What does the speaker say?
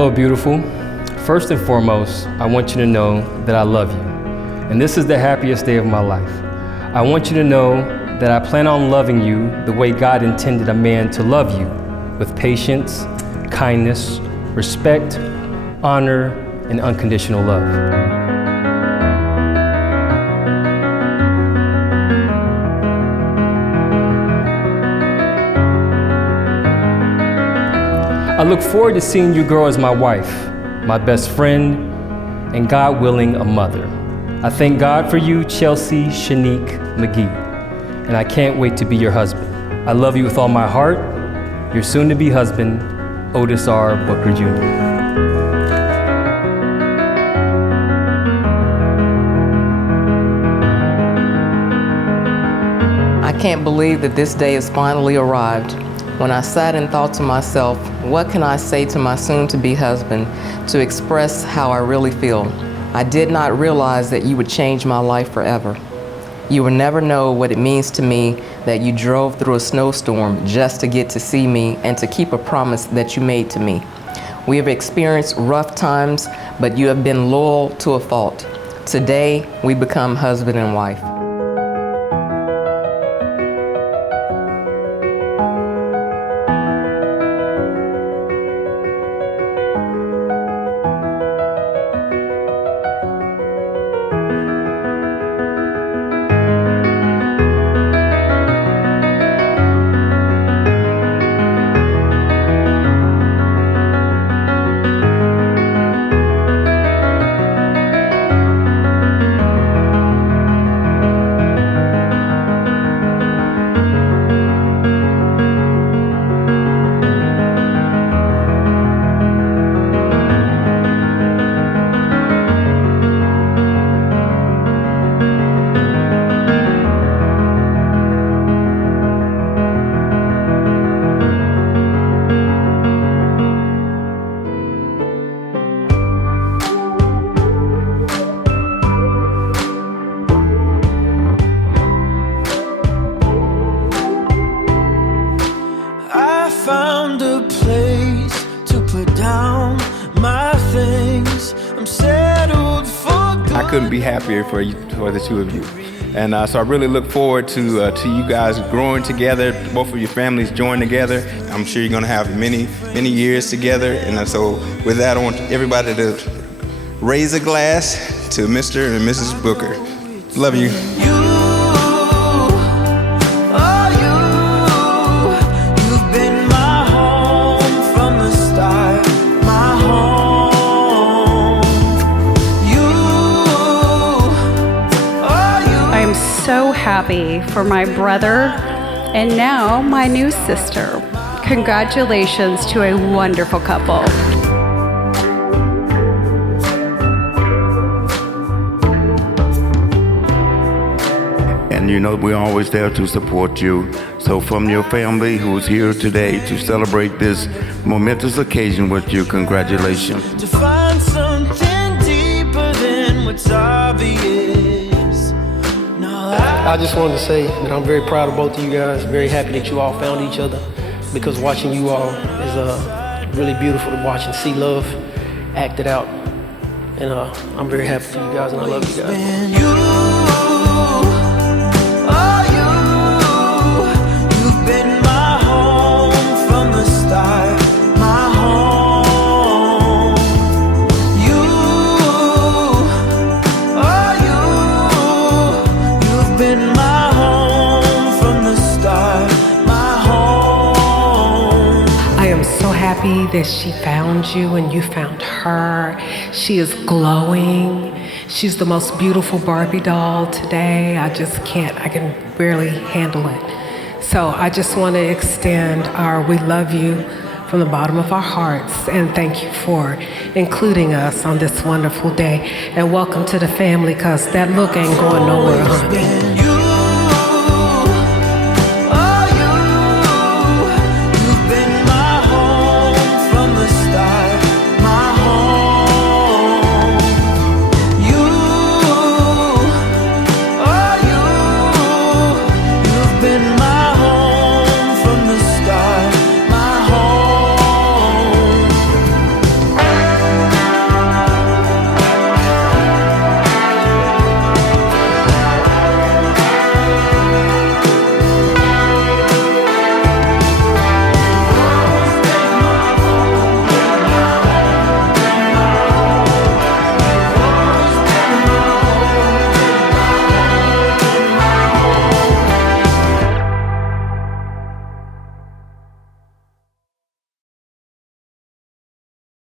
Hello, beautiful. First and foremost, I want you to know that I love you. And this is the happiest day of my life. I want you to know that I plan on loving you the way God intended a man to love you, with patience, kindness, respect, honor, and unconditional love. I look forward to seeing you grow as my wife, my best friend, and God willing, a mother. I thank God for you, Chelsea Shanique McGee, and I can't wait to be your husband. I love you with all my heart. Your soon-to-be husband, Otis R. Booker Jr. I can't believe that this day has finally arrived. When I sat and thought to myself, what can I say to my soon-to-be husband to express how I really feel? I did not realize that you would change my life forever. You will never know what it means to me that you drove through a snowstorm just to get to see me and to keep a promise that you made to me. We have experienced rough times, but you have been loyal to a fault. Today, we become husband and wife. Found a place to put down my things. I'm settled for good. I couldn't be happier for the two of you. And so I really look forward to you guys growing together, both of your families join together. I'm sure you're gonna have many years together. And so with that, I want everybody to raise a glass to Mr. and Mrs. Booker. Love you. So happy for my brother and now my new sister. Congratulations to a wonderful couple. And you know we're always there to support you. So from your family who's here today to celebrate this momentous occasion with you, congratulations. To find something deeper than what's obvious. I just wanted to say that I'm very proud of both of you guys, very happy that you all found each other, because watching you all is really beautiful to watch and see love acted out. And I'm very happy for you guys and I love you guys. You've been my home from the start. Happy that she found you and you found her. She is glowing. She's the most beautiful Barbie doll today. I can barely handle it. So I just want to extend our we love you from the bottom of our hearts and thank you for including us on this wonderful day. And welcome to the family, because that look ain't going nowhere, honey.